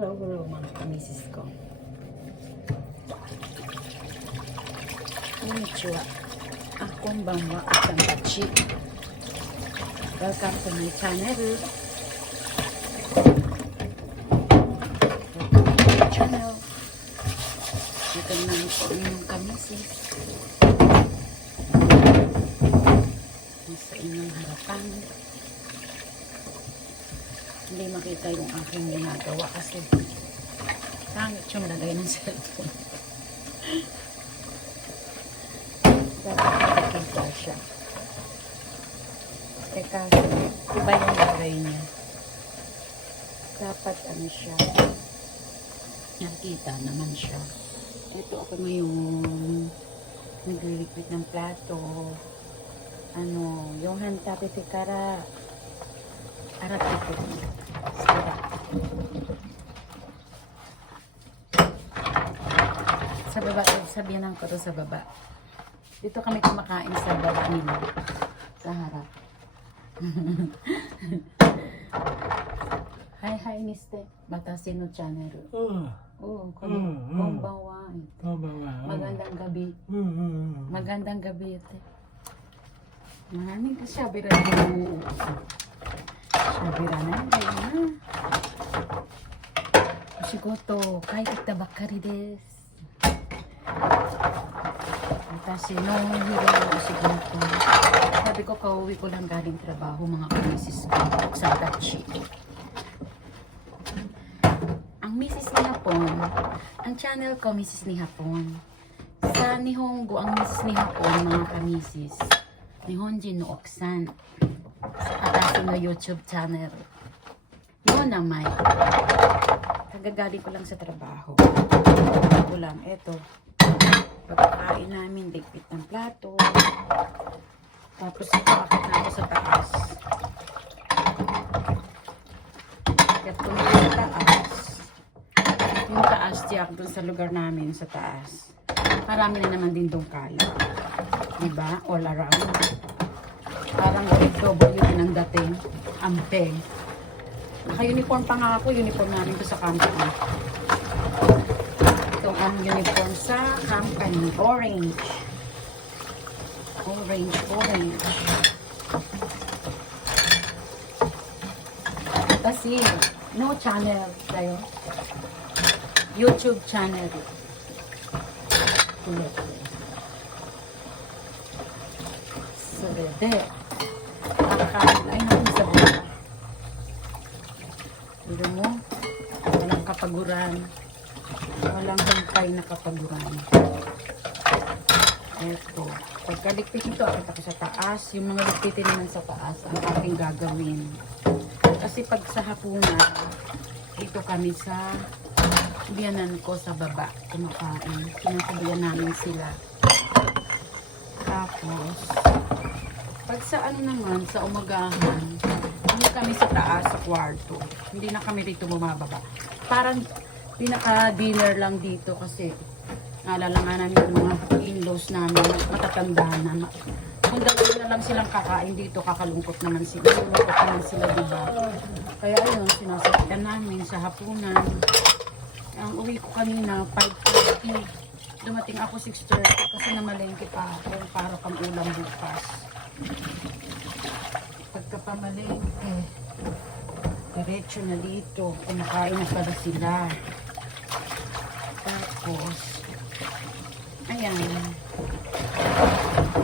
Hello mga misis ko. Konnichiwa. Konbanwa at Santachi. Welcome to my channel. Ito naman po inyong kamisis. Nasa inyong harapan. Hindi makita yung aking ginagawa kasi pangit yung lagay ng cellphone. Dapat nakikita siya. Teka, iba yung lagay niya. Dapat ano siya. Nakita naman siya. Ito ako ngayong nagliliquid ng plato. Ano, yung hanta pitikara. Arap ito. Sira. Sa baba, sabihan ko to sa baba. Dito kami kumakain sa baba nila. Sa harap. Hi, mister. Matasin no channel. Konbanwa. Magandang gabi. Magandang gabi ito. Maraming kasabi rin mo. Sabi rin na. Oshigoto, kaita bakkari desu. Kasi no hiro oshigoto. Sabi ko, kauwi ko lang galing trabaho mga kamisis ko. Sa Dachi. Ang misis ni Hapon, ang channel ko misis ni Hapon. Sa Nihongo, ang misis ni Hapon, mga kamisis. Nihonjin no oksan. Sa atasin no YouTube channel. No namay. Kagagaling ko lang sa trabaho. Ito lang, eto. Pagkakain namin, ligpit ng plato. Tapos ipakit na ako sa taas. Kaya kung yung taas. Yung taas, tiyak dun sa lugar namin sa taas. Marami na naman din doon kala. Diba? All around. Parang OFW din ang dating. Ampeng. Naka-uniform pa nga ako. Uniform namin ito sa company. Ito ang uniform sa company. Orange. Orange. Kasi, no channel tayo. YouTube channel. Surede. Kakain ay naman sa buhay. Pero mo, walang kapaguran. Walang hangkay na kapaguran. Eto. Pagkalikpit nito, akit ako sa taas. Yung mga likpitin naman sa taas, ang aking gagawin. Kasi pag sa hapunan, dito kami sa biyanan ko sa baba. Kumakain. Sinasabihan namin sila. Tapos, pag sa ano naman, sa umagahan, hindi kami sa taas, sa kwarto. Hindi na kami dito bumababa. Parang pinaka-dinner lang dito kasi naalala nga namin yung mga in-laws namin, matatanda na. Kung dalawa na lang silang kakain dito, kakalungkot naman sila. Kalungkot naman sila, diba? Kaya ayun, sinasabitan namin sa hapunan. Ang uwi ko kanina, 5:30. Dumating ako 6:30 kasi namalengke pa ako para pang ulam bukas. Pagkapamalengke, diretso na dito. Kumakain na pala sila. Tapos, ayan.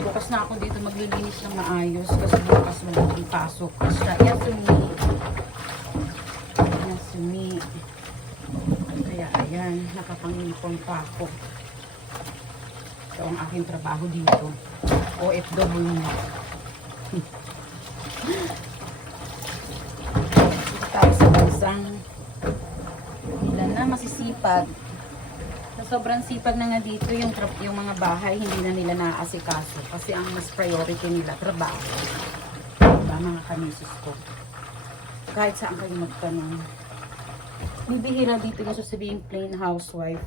Bukas na ako dito maglilinis ng maayos kasi bukas walang pasok. Basta, Yasumi. Kaya, ayan. Nakapang-uniform pa ako. Ito ang aking trabaho dito. OFW na. Dito tayo sa bansang ilan na masisipag. Sa sobrang sipag na nga dito, yung mga bahay, hindi na nila naaasikaso. Kasi ang mas priority nila, trabaho. Diba, mga kamisis ko? Kahit saan kayo magtanong. Bibihira dito yung sasabihin plain housewife.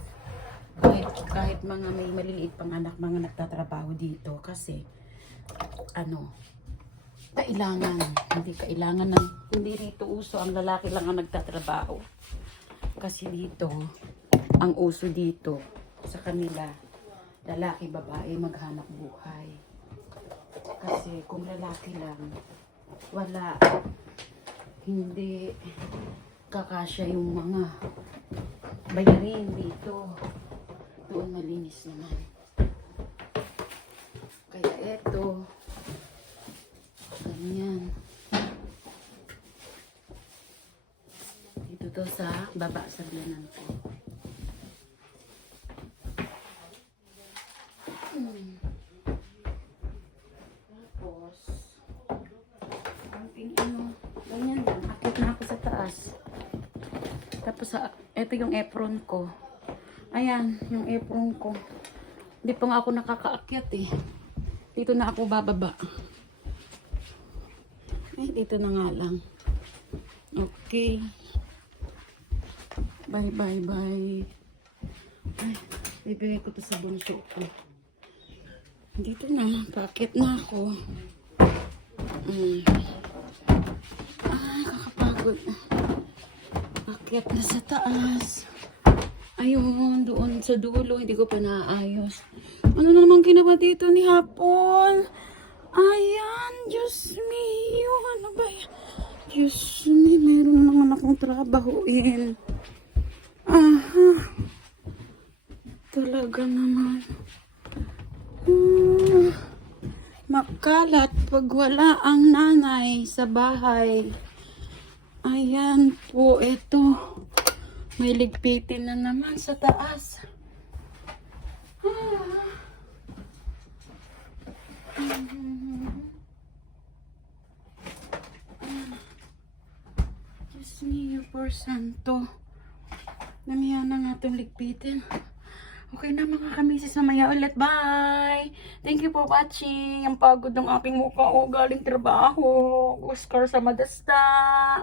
Kahit mga may maliliit pang anak, mga nagtatrabaho dito. Kasi, ano, kailangan. Hindi kailangan ng, hindi rito uso. Ang lalaki lang ang nagtatrabaho. Kasi dito, ang uso dito sa kanila, lalaki, babae, maghanap buhay. Kasi kung lalaki lang, wala, hindi kakasya yung mga bayarin dito. Doon malinis naman. Kaya eto, ganyan. Dito to sa baba sa biyanan ko. Tapos, konting ganyan lang. Akit na ako sa taas. Tapos, eto yung apron ko. Ayan, yung apron ko. Hindi pa nga ako nakakaakyat eh. Dito na ako bababa. Ay, dito na nga lang. Okay. Bye, bye, bye. Ay, bibigay ko to sa bunso ko. Dito na, paakyat na ako. Ay, kakapagod. Akyat na sa taas. Ayun, doon sa dulo, hindi ko pa naayos. Ano na naman ginawa dito ni Hapon? Ayan, Diyos mio, ano ba yan? Diyos me, meron naman akong trabahoin. Aha, talaga naman. Makalat pag wala ang nanay sa bahay. Ayan po, ito. May ligpitin na naman sa taas. Diyos mio, por santo. Namihan na nga itong ligpitin. Okay na mga kamisis, mamaya ulit. Bye! Thank you for watching. Ang pagod ng aking mukha. Galing trabaho. Oscar sa Madasta.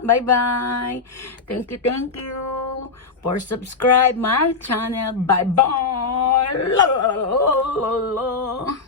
Bye-bye. Thank you for subscribe my channel. Bye-bye! La la la la la.